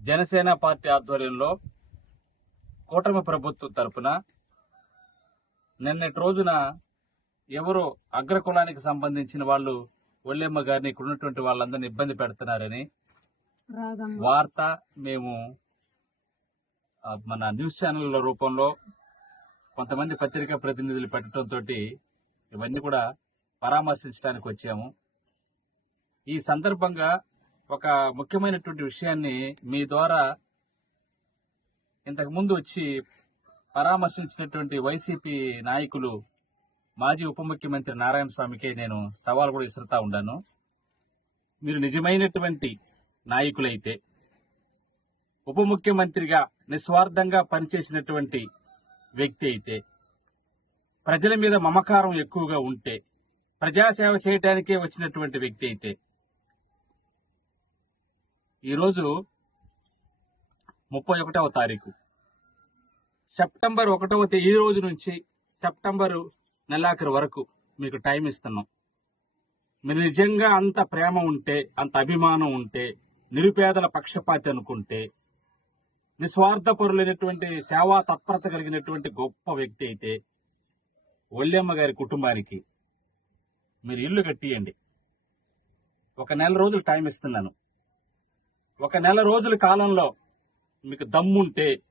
Janasena party ఆధ్వర్యంలో కూటమి ప్రభుత్వం తరపున నిన్నటి రోజున ఎవరో అగ్రకులానికి సంబంధించిన వాళ్ళు ఒళ్ళెమ్మ గారిని ఇక్కడ ఉన్నటువంటి వాళ్ళందరినీ ఇబ్బంది పెడుతున్నారని వార్త మేము మన న్యూస్ ఛానళ్ళ రూపంలో కొంతమంది పత్రికా ప్రతినిధులు పెట్టడంతో ఇవన్నీ కూడా పరామర్శించడానికి వచ్చాము. ఈ సందర్భంగా ఒక ముఖ్యమైనటువంటి విషయాన్ని మీ ద్వారా ఇంతకు ముందు వచ్చి పరామర్శించినటువంటి వైసీపీ నాయకులు మాజీ ఉప ముఖ్యమంత్రి నారాయణ స్వామికే నేను సవాల్ కూడా ఇసురుతా ఉన్నాను. మీరు నిజమైనటువంటి నాయకులైతే ఉప ముఖ్యమంత్రిగా నిస్వార్థంగా పనిచేసినటువంటి వ్యక్తి అయితే ప్రజల మీద మమకారం ఎక్కువగా ఉంటే ప్రజాసేవ చేయడానికే వచ్చినటువంటి వ్యక్తి అయితే ఈరోజు ముప్పై ఒకటవ తారీఖు. సెప్టెంబర్ ఒకటవ తే- ఈ రోజు నుంచి సెప్టెంబరు నెలాఖరు వరకు మీకు టైం ఇస్తున్నాం. మీరు నిజంగా అంత ప్రేమ ఉంటే అంత అభిమానం ఉంటే నిరుపేదల పక్షపాతి అనుకుంటే నిస్వార్థపరులైనటువంటి సేవా తత్పరత కలిగినటువంటి గొప్ప వ్యక్తి అయితే ఒల్లెమ్మ గారి కుటుంబానికి మీరు ఇల్లు కట్టియండి. ఒక నెల రోజులు టైం ఇస్తున్నాను. ఒక నెల రోజుల కాలంలో మీకు దమ్ముంటే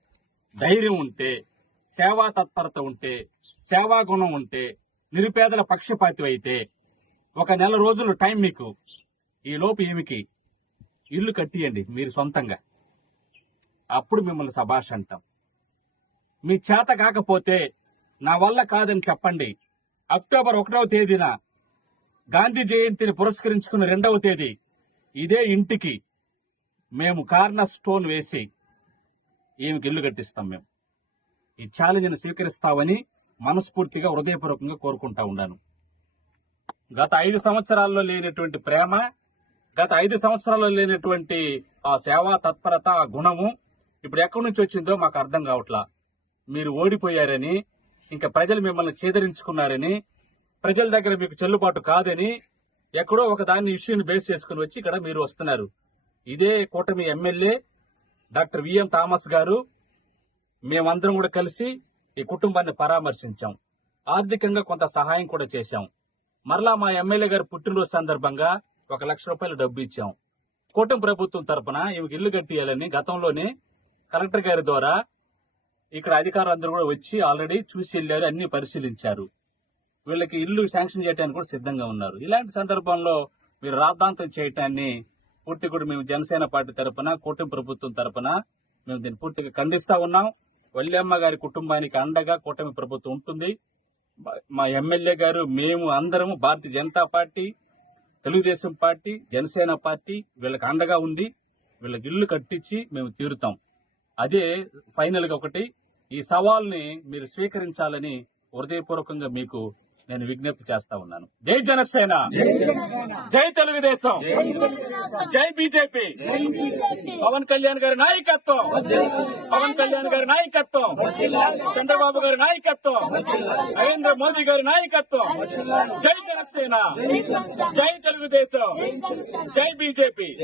ధైర్యం ఉంటే సేవా తత్పరత ఉంటే సేవా గుణం ఉంటే నిరుపేదల పక్షపాతి అయితే ఒక నెల రోజులు టైం మీకు ఈ లోపు ఏమికి ఇల్లు కట్టియండి మీరు సొంతంగా. అప్పుడు మిమ్మల్ని సభాష్ అంటాం. మీ చేత కాకపోతే నా వల్ల కాదని చెప్పండి. అక్టోబర్ ఒకటవ తేదీన గాంధీ జయంతిని పురస్కరించుకున్న రెండవ తేదీ ఇదే ఇంటికి మేము కార్నర్ స్టోన్ వేసి ఈమెకి ఇల్లు కట్టిస్తాం మేము. ఈ ఛాలెంజ్ని స్వీకరిస్తామని మనస్ఫూర్తిగా హృదయపూర్వకంగా కోరుకుంటా ఉన్నాను. గత ఐదు సంవత్సరాల్లో లేనటువంటి ప్రేమ గత ఐదు సంవత్సరాల్లో లేనటువంటి ఆ సేవా తత్పరత ఆ గుణము ఇప్పుడు ఎక్కడి నుంచి వచ్చిందో మాకు అర్థం కావట్లా. మీరు ఓడిపోయారని ఇంకా ప్రజలు మిమ్మల్ని చేదరించుకున్నారని ప్రజల దగ్గర మీకు చెల్లుబాటు కాదని ఎక్కడో ఒక దాన్ని ఇష్యూని బేస్ చేసుకుని వచ్చి ఇక్కడ మీరు వస్తున్నారు. ఇదే కూటమి ఎమ్మెల్యే డాక్టర్ విఎం థామస్ గారు. మేమందరం కూడా కలిసి ఈ కుటుంబాన్ని పరామర్శించాం. ఆర్థికంగా కొంత సహాయం కూడా చేశాం. మరలా మా ఎమ్మెల్యే గారి పుట్టినరోజు సందర్భంగా ఒక లక్ష రూపాయలు డబ్బు ఇచ్చాం. కూటమి ప్రభుత్వం తరపున ఈమెకి ఇల్లు కట్టియాలని గతంలోనే కలెక్టర్ గారి ద్వారా ఇక్కడ అధికారులందరూ కూడా వచ్చి ఆల్రెడీ చూసి వెళ్ళారు అన్ని పరిశీలించారు. వీళ్ళకి ఇల్లు శాంక్షన్ చేయడానికి కూడా సిద్ధంగా ఉన్నారు. ఇలాంటి సందర్భంలో మీరు రాద్ధాంతం చేయటాన్ని పూర్తి కూడా మేము జనసేన పార్టీ తరపున కూటమి ప్రభుత్వం తరపున మేము దీన్ని పూర్తిగా ఖండిస్తా ఉన్నాం. వల్లియమ్మ గారి కుటుంబానికి అండగా కూటమి ప్రభుత్వం ఉంటుంది. మా- ఎమ్మెల్యే గారు మేము అందరము Bharatiya Janata Party Telugu Desam Party Janasena Party వీళ్ళకి అండగా ఉంది వీళ్ళకి ఇల్లు కట్టించి మేము తీరుతాం. అదే ఫైనల్గా ఒకటి ఈ సవాల్ని మీరు స్వీకరించాలని హృదయపూర్వకంగా మీకు నేను విజ్ఞప్తి చేస్తా ఉన్నాను. జై జనసేన. జై తెలుగుదేశం. జై బీజేపీ. పవన్ కళ్యాణ్ గారి నాయకత్వం. పవన్ కళ్యాణ్ గారి నాయకత్వం. చంద్రబాబు గారి నాయకత్వం. నరేంద్ర మోదీ గారి నాయకత్వం. జై జనసేన. జై తెలుగుదేశం. జై బీజేపీ.